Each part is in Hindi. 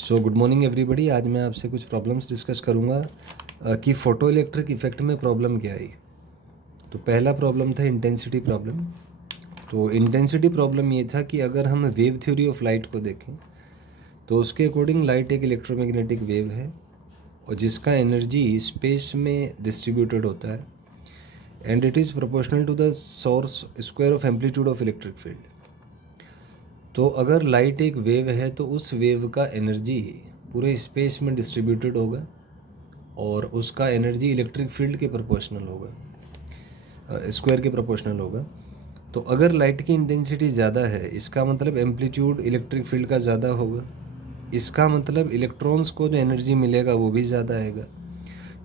So good morning everybody. आज मैं आपसे कुछ प्रॉब्लम्स डिस्कस करूँगा कि फ़ोटो इलेक्ट्रिक इफ़ेक्ट में प्रॉब्लम क्या आई। तो पहला प्रॉब्लम था इंटेंसिटी प्रॉब्लम। तो इंटेंसिटी प्रॉब्लम ये था कि अगर हम वेव थ्योरी ऑफ लाइट को देखें तो उसके अकॉर्डिंग लाइट एक इलेक्ट्रोमैग्नेटिक वेव है और जिसका एनर्जी स्पेस में डिस्ट्रीब्यूटेड होता है and it is proportional to the source square of amplitude of electric field. तो अगर लाइट एक वेव है तो उस वेव का एनर्जी पूरे स्पेस में डिस्ट्रीब्यूटेड होगा और उसका एनर्जी इलेक्ट्रिक फील्ड के प्रोपोर्शनल होगा, स्क्वायर के प्रोपोर्शनल होगा। तो अगर लाइट की इंटेंसिटी ज़्यादा है इसका मतलब एम्पलीट्यूड इलेक्ट्रिक फील्ड का ज़्यादा होगा, इसका मतलब इलेक्ट्रॉन्स को जो एनर्जी मिलेगा वो भी ज़्यादा आएगा,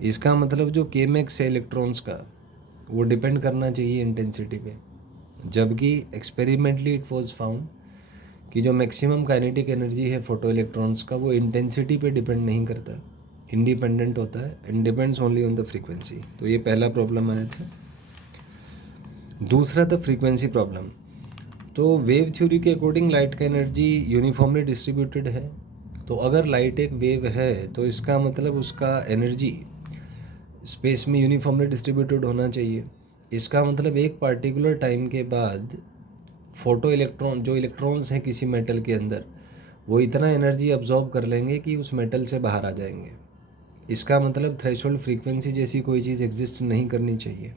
इसका मतलब जो के मैक्स है इलेक्ट्रॉन्स का वो डिपेंड करना चाहिए इंटेंसिटी पे। जबकि एक्सपेरिमेंटली इट वाज फाउंड कि जो मैक्सिमम काइनेटिक एनर्जी है फोटो इलेक्ट्रॉन्स का वो इंटेंसिटी पे डिपेंड नहीं करता, इंडिपेंडेंट होता है and depends only on the frequency. तो ये पहला प्रॉब्लम आया था। दूसरा था फ्रीक्वेंसी प्रॉब्लम। तो वेव थ्योरी के अकॉर्डिंग लाइट का एनर्जी यूनिफॉर्मली डिस्ट्रीब्यूटेड है। तो अगर लाइट एक वेव है तो इसका मतलब उसका एनर्जी स्पेस में यूनिफॉर्मली डिस्ट्रीब्यूटेड होना चाहिए। इसका मतलब एक पार्टिकुलर टाइम के बाद फोटो इलेक्ट्रॉन जो इलेक्ट्रॉन्स हैं किसी मेटल के अंदर वो इतना एनर्जी अब्जॉर्ब कर लेंगे कि उस मेटल से बाहर आ जाएंगे। इसका मतलब थ्रेशोल्ड फ्रीक्वेंसी जैसी कोई चीज़ एग्जिस्ट नहीं करनी चाहिए,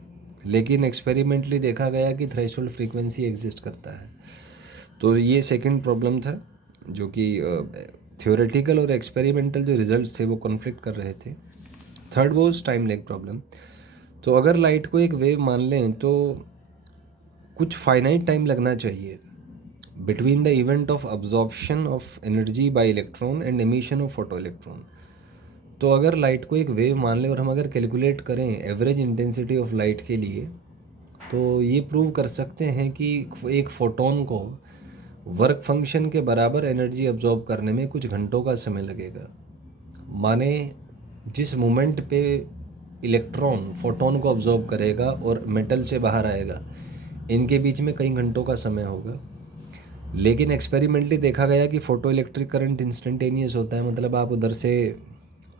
लेकिन एक्सपेरिमेंटली देखा गया कि थ्रेशोल्ड फ्रीक्वेंसी एग्जिस्ट करता है। तो ये सेकंड प्रॉब्लम था जो कि थ्योरेटिकल और एक्सपेरिमेंटल जो रिजल्ट्स थे वो कॉन्फ्लिक्ट कर रहे थे। Third was time lag problem. तो अगर लाइट को एक वेव मान लें तो कुछ फाइनाइट टाइम लगना चाहिए between the event of absorption of energy by electron and emission of photo electron. तो अगर लाइट को एक वेव मान लें और हम अगर कैलकुलेट करें एवरेज इंटेंसिटी ऑफ लाइट के लिए तो ये प्रूव कर सकते हैं कि एक फोटोन को वर्क फंक्शन के बराबर एनर्जी अब्जॉर्ब करने में कुछ घंटों का समय लगेगा। माने जिस मोमेंट पे इलेक्ट्रॉन फोटोन को अब्जॉर्ब करेगा और मेटल से बाहर आएगा इनके बीच में कई घंटों का समय होगा। लेकिन एक्सपेरिमेंटली देखा गया कि फ़ोटो इलेक्ट्रिक करंट इंस्टेंटेनियस होता है, मतलब आप उधर से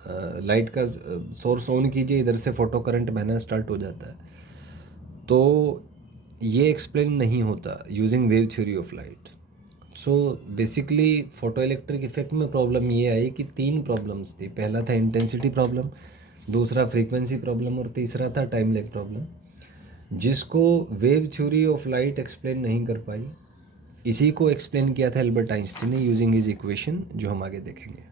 लाइट का सोर्स ऑन कीजिए, इधर से फ़ोटो करंट बहना स्टार्ट हो जाता है। तो ये एक्सप्लेन नहीं होता using wave theory of light. So basically photo electric effect में प्रॉब्लम ये आई कि तीन प्रॉब्लम्स थी। पहला था इंटेंसिटी प्रॉब्लम, दूसरा फ्रीक्वेंसी प्रॉब्लम और तीसरा था टाइम लैग प्रॉब्लम, जिसको wave theory of light explain नहीं कर पाई। इसी को एक्सप्लेन किया था एल्बर्ट आइंस्टीन ने यूजिंग हिज इक्वेशन, जो हम आगे देखेंगे।